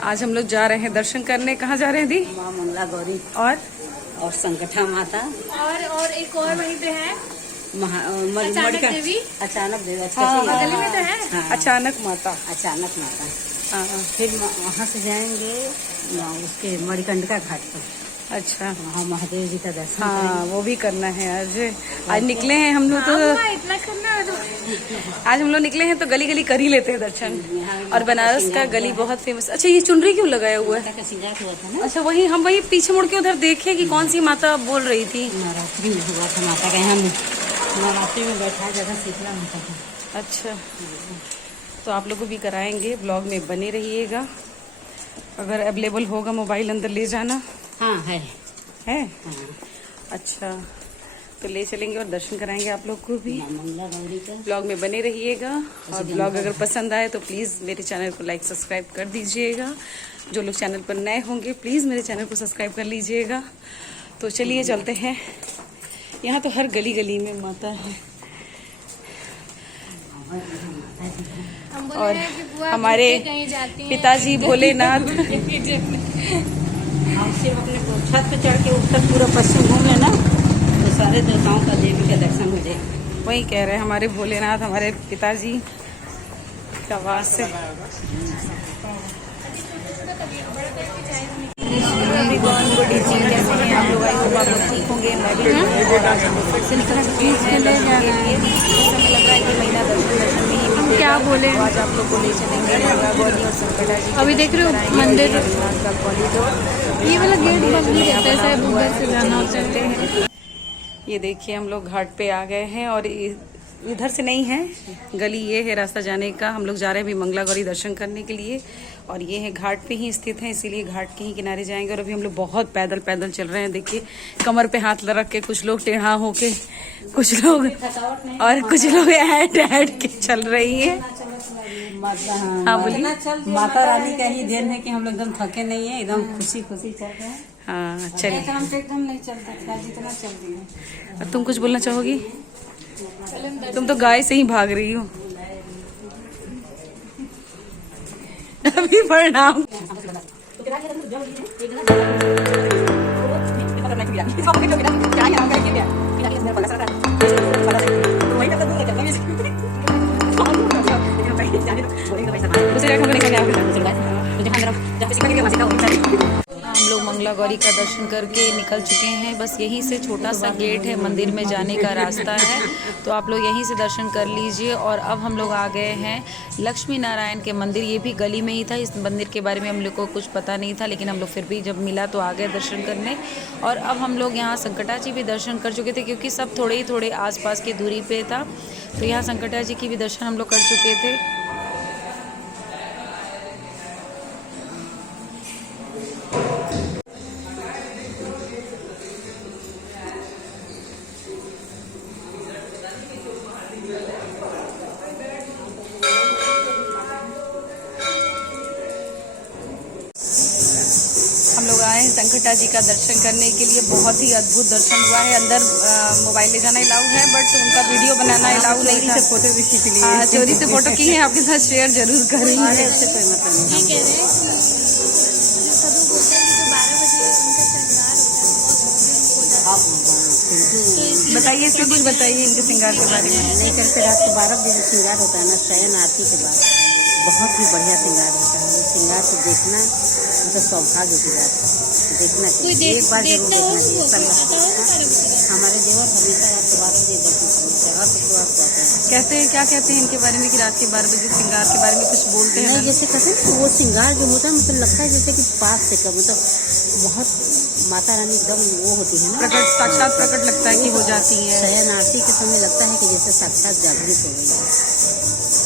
आज हम लोग जा रहे हैं दर्शन करने। कहाँ जा रहे हैं दी? माँ मंगला गौरी और संकटा माता और एक और वहीं पे है अचानक देवी। बगल में तो है। हाँ, अचानक माता। अचानक माता। हाँ। फिर वहाँ से जाएंगे उसके मणिकंडिका घाट पर। अच्छा, वहाँ महादेव जी का दर्शन। हाँ वो भी करना है। आज निकले हैं हम लोग तो इतना करना है तो आज हम लोग निकले हैं तो गली गली कर ही लेते हैं दर्शन। और बनारस का गली बहुत फेमस। अच्छा, ये चुनरी क्यों लगाया हुआ है? श्रृंगार हुआ था ना। अच्छा, वही हम वही पीछे मुड़ के उधर देखे कि कौन सी माता बोल रही थी। नवरात्रि में हुआ था माता का। यहाँ नवरात्रि में बैठा जगह शीतला माता का। अच्छा, तो आप लोग को भी कराएंगे। ब्लॉग में बने रहिएगा। अगर अवेलेबल होगा मोबाइल अंदर ले जाना। हाँ है। हाँ। अच्छा, तो ले चलेंगे और दर्शन कराएंगे आप लोग को भी। मंगला गौरी का ब्लॉग में बने रहिएगा। और ब्लॉग अगर पसंद आए तो प्लीज़ मेरे चैनल को लाइक सब्सक्राइब कर दीजिएगा। जो लोग चैनल पर नए होंगे प्लीज़ मेरे चैनल को सब्सक्राइब कर लीजिएगा। तो चलिए चलते हैं। यहाँ तो हर गली गली में माता है। और हमारे पिताजी भोलेनाथ हम सिर्फ अपने छत पे चढ़ के उत्तर पूरा पश्चिम घूम लेना तो सारे देवताओं का देवी का दर्शन हो जाए। वही कह रहे हैं हमारे भोलेनाथ हमारे पिताजी का वास है। गुड इवनिंग, कैसे हैं आप लोग? आई होप आप लोग ठीक होंगे। मैं भी समय लग रहा है कि महीना दर्शन में ही हम क्या बोले। आज आप लोग को ले चलेंगे मंगला गौरी और संकटा जी। अभी देख रहे हो मंदिर का कॉरिडोर। ये वाला गेट बंद नहीं रहता है, शायद उधर से जाना होता चलते है। हैं। ये देखिए हम लोग घाट पे आ गए हैं और इधर से नहीं है गली, ये है रास्ता जाने का। हम लोग जा रहे हैं अभी मंगला गौरी दर्शन करने के लिए। और ये है घाट पे ही स्थित है, इसीलिए घाट के ही किनारे जाएंगे। और अभी हम लोग बहुत पैदल पैदल चल रहे हैं। देखिए कमर पे हाथ रख के, कुछ लोग टेढ़ा होके, कुछ लोग और कुछ लोग ऐड के चल रही है। हाँ बोलिए। माता रानी का ही देन है कि हम लोग एकदम थके नहीं है, एकदम खुशी खुशी चल रहे हैं। हाँ चलिए। एकदम नहीं चलता था जितना चल रही है। तुम कुछ बोलना चाहोगी? तुम तो गाय से ही भाग रही हो। अभी प्रणाम। हम लोग मंगला गौरी का दर्शन करके निकल चुके हैं। बस यहीं से छोटा सा गेट है, मंदिर में जाने का रास्ता है, तो आप लोग यहीं से दर्शन कर लीजिए। और अब हम लोग आ गए हैं लक्ष्मी नारायण के मंदिर। ये भी गली में ही था। इस मंदिर के बारे में हम लोग को कुछ पता नहीं था, लेकिन हम लोग फिर भी जब मिला तो आ गए दर्शन करने। और अब हम लोग यहाँ संकटा जी भी दर्शन कर चुके थे, क्योंकि सब थोड़े ही थोड़े आसपास की दूरी पे था। तो यहाँ संकटा जी की भी दर्शन हम लोग कर चुके थे। हम लोग आए हैं संकटा जी का दर्शन करने के लिए। बहुत ही अद्भुत दर्शन हुआ है। अंदर मोबाइल ले जाना अलाउ है, बट उनका वीडियो बनाना अलाउ नहीं था। फोटो भी खींच लिए। हाँ, चोरी से फोटो की है, आपके साथ शेयर जरूर करेंगे। उससे कोई मतलब नहीं। ये कह रहे हैं कि सभी बोलते हैं कि 12 बजे उनका श्रृंगार होता है। बताइए, इसमें कुछ बताइए इनके श्रृंगार के बारे में। नहीं करके रात को 12 बजे श्रृंगार होता है ना, शयन आरती के बाद बहुत ही बढ़िया श्रृंगार होता है। वो श्रृंगार को देखना मतलब सौभाग्य की बात है, देखना चाहिए। एक बार जरूर देखना चाहिए। हमारे देवर हमेशा रात को 12 बजे दर्शन करते हैं। कहते हैं, क्या कहते हैं इनके बारे में कि रात के 12 बजे श्रृंगार के बारे में कुछ बोलते हैं? जैसे कहते हैं वो श्रृंगार जो होता है मतलब लगता है जैसे कि पास से कब मतलब बहुत माता रानी एकदम वो होती है ना, प्रकट, साक्षात प्रकट लगता है कि हो जाती है। शयन आरती के समय लगता है कि जैसे साक्षात जागृत हो गई है।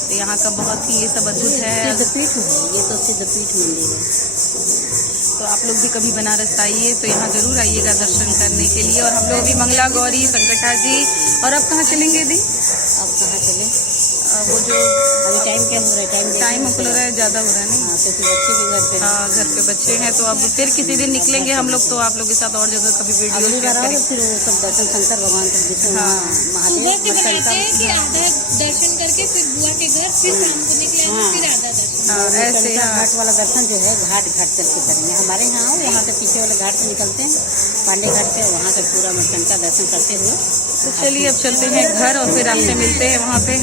तो यहाँ का बहुत ही ये सब अद्भुत है। सिद्धपीठ है, ये तो सिद्धपीठ मंदिर है। तो आप लोग भी कभी बनारस आइए तो यहाँ जरूर आइएगा दर्शन करने के लिए। और हम लोग भी मंगला गौरी, संकटा जी, और अब कहाँ चलेंगे दी? अब कहाँ चले? वो जो अभी टाइम क्या हो रहा है? टाइम हो रहा है, ज़्यादा हो रहा है नहीं। हाँ, तो फिर बच्चे भी घर पे हैं। हाँ, घर पे बच्चे हैं, तो अब फिर किसी दिन निकलेंगे हम लोग, तो आप लोग के साथ और जगह कभी वीडियो अगली शेयर बार आओगे करेंगे। फिर वो सब दर्शन शंकर भगवान का जिसमें हाँ। महादेव सुबह से मटन बनाते हैं कि आधा दर्शन करके फिर बुआ के घर, फिर शाम को निकलेंगे, हाँ। फिर आधा दर्शन। हाँ, ऐसे का हाँ। घाट वाला दर्शन जो है घाट चल के करेंगे। हमारे यहाँ आओ, यहाँ से पीछे वाले घाट से निकलते हैं, पांडे घाट से, वहाँ से पूरा मटन का दर्शन करते हुए। तो चलिए अब चलते हैं घर और फिर आपसे मिलते हैं वहाँ पे।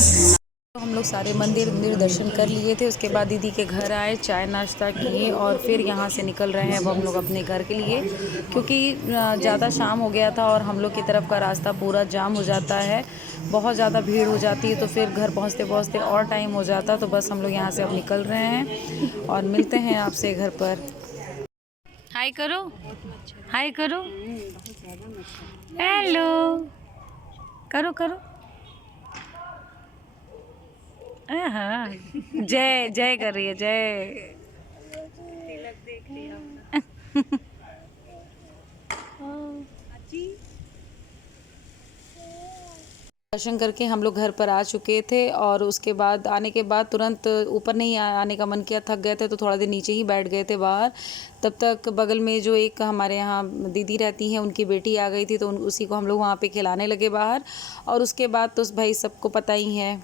तो हम लोग सारे मंदिर दर्शन कर लिए थे, उसके बाद दीदी के घर आए, चाय नाश्ता किए और फिर यहाँ से निकल रहे हैं अब हम लोग अपने घर के लिए, क्योंकि ज़्यादा शाम हो गया था और हम लोग की तरफ का रास्ता पूरा जाम हो जाता है, बहुत ज़्यादा भीड़ हो जाती है, तो फिर घर पहुँचते पहुँचते और टाइम हो जाता, तो बस हम लोग यहाँ से अब निकल रहे हैं और मिलते हैं आपसे घर पर। हाय करो, हाय करो, हेलो करो करो। हाँ, जय जय कर रही है, जय। दर्शन करके हम लोग घर पर आ चुके थे और उसके बाद आने के बाद तुरंत ऊपर नहीं आने का मन किया, थक गए थे तो थोड़ा देर नीचे ही बैठ गए थे बाहर। तब तक बगल में जो एक हमारे यहाँ दीदी रहती हैं, उनकी बेटी आ गई थी, तो उसी को हम लोग वहाँ पे खिलाने लगे बाहर। और उसके बाद तो भाई सबको पता ही है,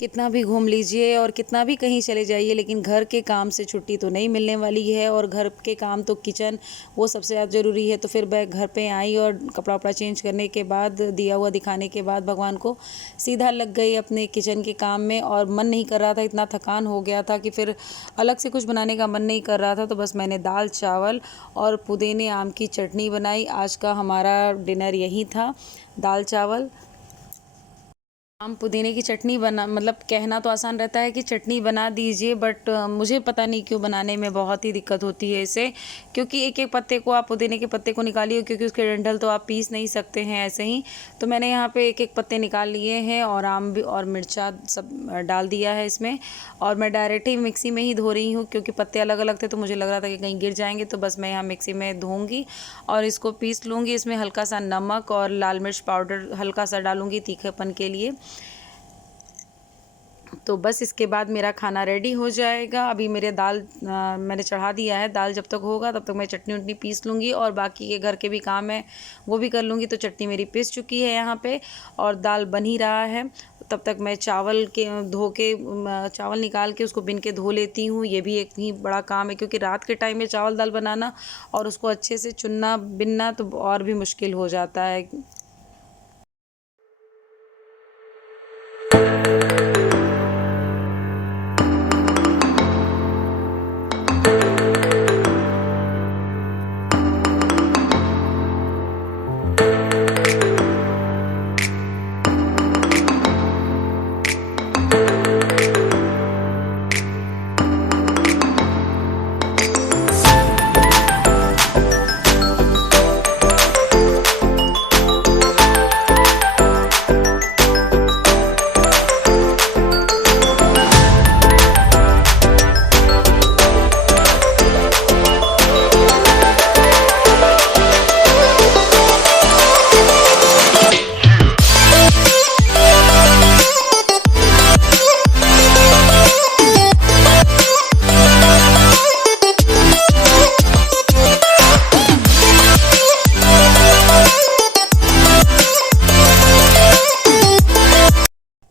कितना भी घूम लीजिए और कितना भी कहीं चले जाइए, लेकिन घर के काम से छुट्टी तो नहीं मिलने वाली है। और घर के काम तो किचन वो सबसे ज़्यादा ज़रूरी है। तो फिर मैं घर पे आई और कपड़ा वपड़ा चेंज करने के बाद, दिया हुआ दिखाने के बाद भगवान को, सीधा लग गई अपने किचन के काम में। और मन नहीं कर रहा था, इतना थकान हो गया था कि फिर अलग से कुछ बनाने का मन नहीं कर रहा था। तो बस मैंने दाल चावल और पुदीने आम की चटनी बनाई। आज का हमारा डिनर यही था, दाल चावल आम पुदीने की चटनी बना। मतलब कहना तो आसान रहता है कि चटनी बना दीजिए, बट मुझे पता नहीं क्यों बनाने में बहुत ही दिक्कत होती है इसे, क्योंकि एक एक पत्ते को आप पुदीने के पत्ते को निकालिए, क्योंकि उसके डंठल तो आप पीस नहीं सकते हैं ऐसे ही। तो मैंने यहाँ पे एक एक पत्ते निकाल लिए हैं और आम भी और मिर्चा सब डाल दिया है इसमें। और मैं डायरेक्ट ही मिक्सी में ही धो रही हूँ, क्योंकि पत्ते अलग अलग थे तो मुझे लग रहा था कि कहीं गिर जाएंगे। तो बस मैं यहाँ मिक्सी में धोऊँगी और इसको पीस लूँगी। इसमें हल्का सा नमक और लाल मिर्च पाउडर हल्का सा डालूँगी तीखेपन के लिए। तो बस इसके बाद मेरा खाना रेडी हो जाएगा। अभी मेरे दाल मैंने चढ़ा दिया है, दाल जब तक होगा तब तक मैं चटनी उटनी पीस लूँगी और बाकी के घर के भी काम है वो भी कर लूँगी। तो चटनी मेरी पीस चुकी है यहाँ पे और दाल बन ही रहा है। तब तक मैं चावल चावल निकाल के उसको बिन के धो लेती हूँ। ये भी एक ही बड़ा काम है, क्योंकि रात के टाइम में चावल दाल बनाना और उसको अच्छे से चुनना बिनना तो और भी मुश्किल हो जाता है।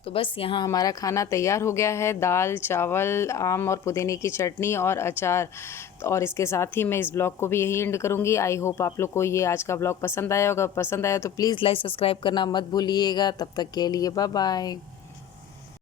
बस यहाँ हमारा खाना तैयार हो गया है, दाल चावल आम और पुदीने की चटनी और अचार। और इसके साथ ही मैं इस ब्लॉग को भी यही एंड करूँगी। आई होप आप लोग को ये आज का ब्लॉग पसंद आया होगा। पसंद आया तो प्लीज़ लाइक सब्सक्राइब करना मत भूलिएगा। तब तक के लिए बाय बाय।